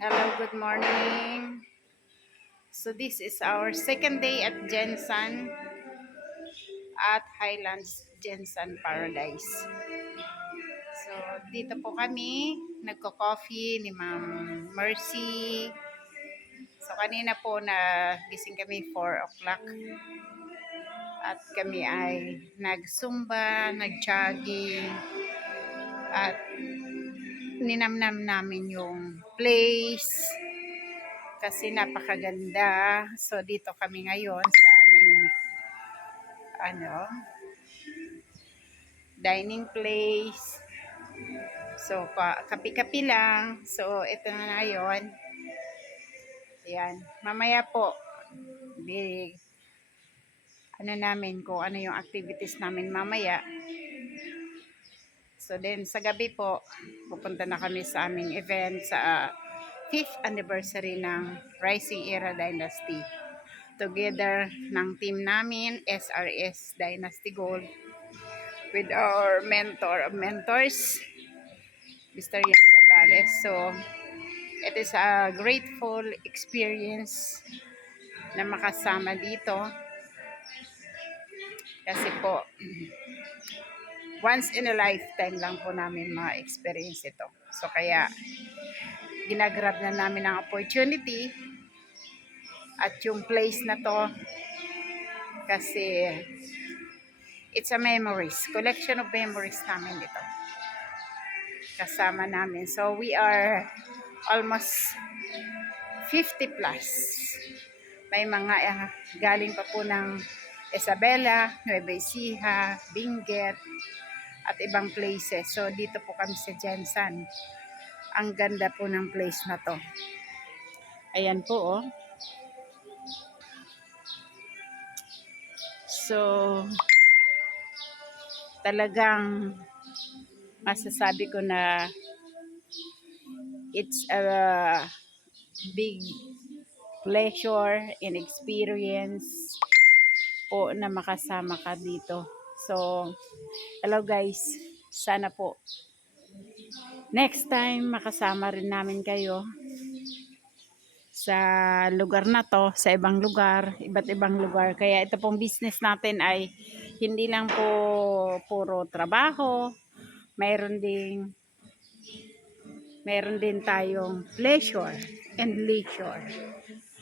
Hello, good morning. So this is our second day at Jensen at Highlands Jensen Paradise. So dito po kami nagko-coffee ni Ma'am Mercy. So kanina po gising kami 4 o'clock at kami ay nag-zumba, nag-jogging at ninamnam namin yung place kasi napakaganda. So dito kami ngayon sa aming dining place. So kapi-kapi lang. So ito na ngayon. Ayan. Mamaya po namin kung ano yung activities namin mamaya. So then sa gabi po pupunta na kami sa aming event sa 5th anniversary ng Rising Era Dynasty. Together ng team namin, SRS Dynasty Gold, with our mentor of mentors, Mr. Yan Gabales. So, it is a grateful experience na makasama dito. Kasi po, once in a lifetime lang po namin ma-experience ito. So, kaya, ginagrab na namin ang opportunity at yung place na to kasi it's a memories, collection of memories namin ito. Kasama namin. So, we are almost 50 plus. May mga galing pa po ng Isabela, Nueva Ecija, Benguet, at ibang places. So, dito po kami sa Jensen. Ang ganda po ng place na to. Ayan po, oh. So, talagang masasabi ko na it's a big pleasure and experience po na makasama ka dito. So, hello guys. Sana po next time makasama rin namin kayo sa lugar na to, sa ibang lugar, iba't ibang lugar. Kaya ito pong business natin ay hindi lang po puro trabaho, mayroon din tayong pleasure and leisure.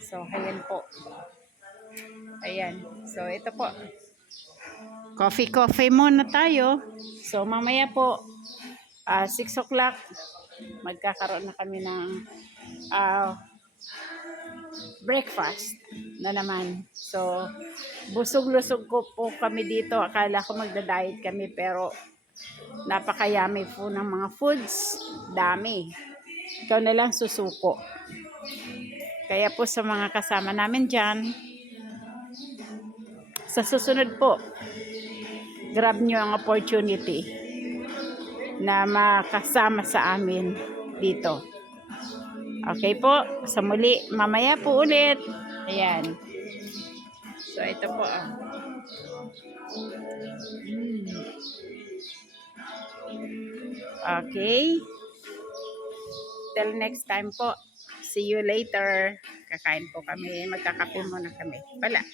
So, ayan po. Ayan. So, ito po. Coffee muna tayo. So, mamaya po, 6 o'clock, magkakaroon na kami ng breakfast na naman. So, busog-lusog ko po kami dito. Akala ko magda-diet kami pero napakayami po ng mga foods. Dami. Ikaw na lang susuko. Kaya po sa mga kasama namin dyan, sa susunod po, grab nyo ang opportunity na makasama sa amin dito. Okay po, sa muli, mamaya po ulit. Ayan. So, ito po. Okay. Till next time po. See you later. Kakain po kami. Magkakape muna kami. Wala.